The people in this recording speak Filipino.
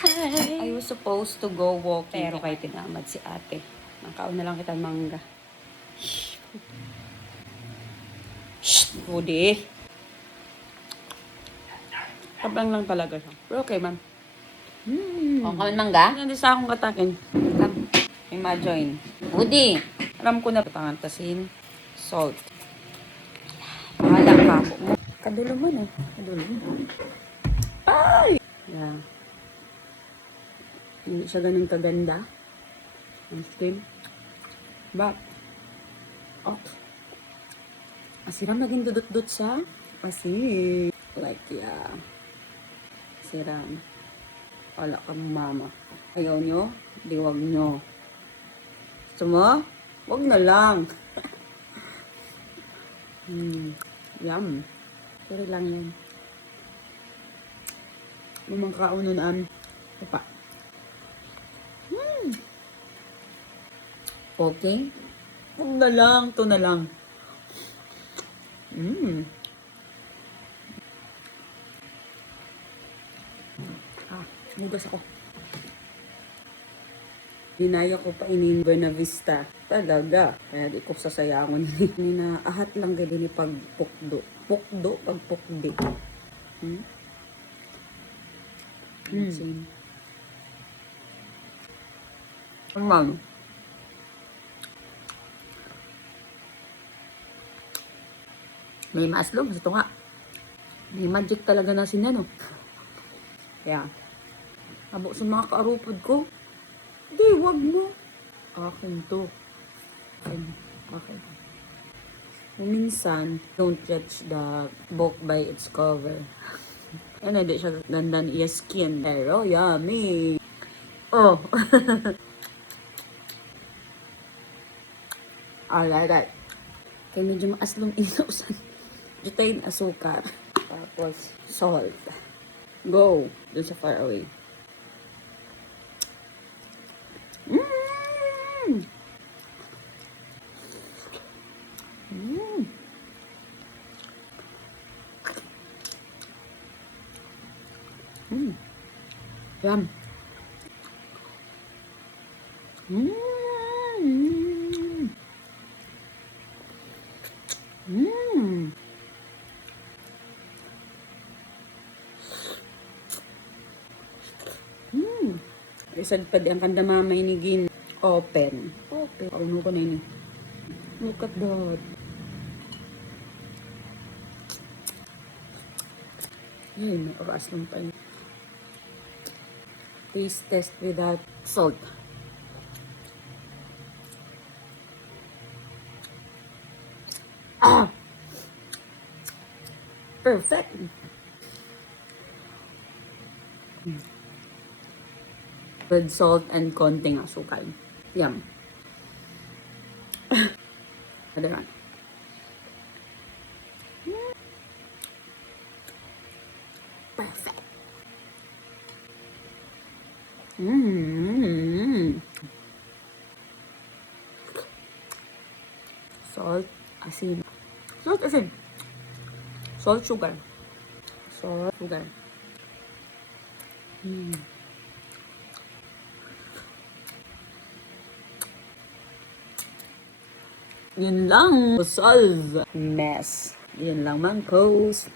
Hi! I was supposed to go walking. Pero kahit tinamad si ate. Nakauna lang kita mangga. Shh! Budi! Tabang lang talaga siya. Pero okay, man. O, kaman mangga? Hindi sa akong katakin. Imagine. Udi. Alam ko na pangantasin. Salt. Bahala ka mo. Kadulo man eh. Kadulo. Ay! Yeah. Hindi siya ganun kaganda. Ang skin. But, okay. Asiram naging dudot-dut sa asin. Like, yeah. Asiram. Wala kang mama. Ayaw nyo? Di wag nyo. Gusto mo? Wag na lang. Yum. Pero lang yan. Mamang kaununan. Pa. Okay. Wag na lang. To na lang. Nugas ako. Dinaya ko pa inin Buena Vista. Talaga. Kaya di ko sasayangon. Ahat lang gani ni pagpukdo. Pukdo, pagpukdi. Ano? May maaslom. Ito nga. May magic talaga na sinano. Kaya, abo sa mga kaarupod ko. Di, wag mo. Akin to. Akin. Minsan, don't judge the book by its cover. Ano, di siya ganda ni skin. Pero, yummy. Oh. I like that. Kaya medyo maaslong inuusan. Jutain asukar. Tapos, salt. Go. Dun sa far away. Yum. Isad pa di ang kanda mamay ni Gin. Open. Open. Pauno ko na ini. Look at that. Yun, oras lang pa yun. Taste test without salt. Ah! Perfect! With salt and konting asukal. Yum. Ada kan? Perfect. Salt, asin. Salt, asin. Salt, sugar. Salt, sugar. Yun lang. Solve. Mess. Yun lang man, coast.